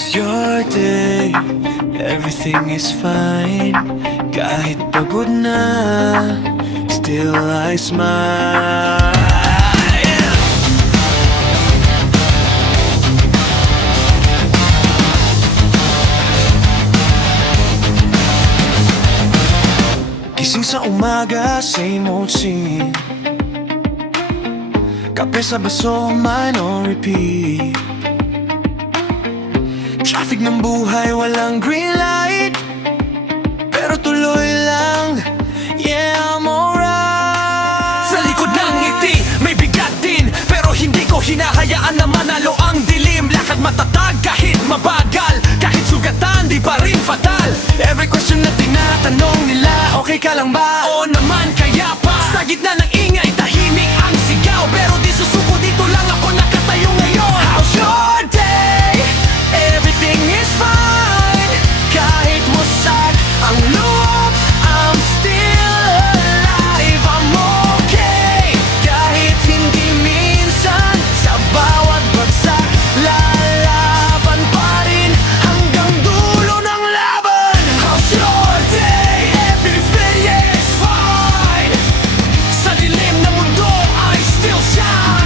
How's your day? Everything is fine. Kahit pagod na, still I smile. Gising sa umaga, same old scene. Kape sa baso, mine on repeat. Traffic ng buhay, walang green light, pero tuloy lang, yeah, I'm alright. Sa likod ng ngiti, may bigat din, pero hindi ko hinahayaan na manalo ang dilim. Lakad matatag kahit mabagal, kahit sugatan, di pa rin fatal. Every question na tinatanong nila, okay ka lang ba? Oo naman, kaya pa sa gitna ng ingay, tahimik ang sigaw, pero di susuko, dito lang ako nakatayo ngayon. How's your day? Everything is fine. Kahit wasak ang loob, I'm still alive. I'm okay. Kahit hindi minsan, sa bawat bagsak, lalaban pa rin hanggang dulo ng laban. How's your day? Everything is fine. Sa dilim ng mundo, I still shine.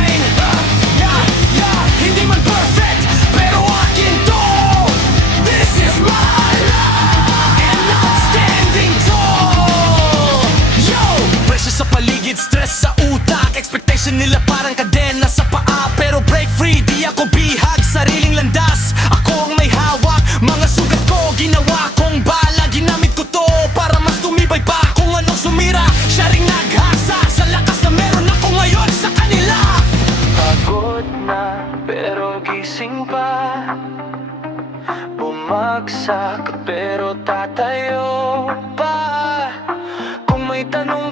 Hindi man perfect, pero akin to. This is my life, And I'm standing tall. Yo! Pressure sa paligid, stress sa utak, expectation nila parang kadena sa paa, pero break free, di ako bihag, sariling landas. Ako ang may hawak, mga sugat ko, ginawa kong bala. Ginamit ko to para mas tumibay pa. Kung anong sumira, siya ring naghasa sa lakas na meron ako ngayon sa kanila. pagod na pero gising pa. Bumagsak pero tatayo pa. Kung may tanong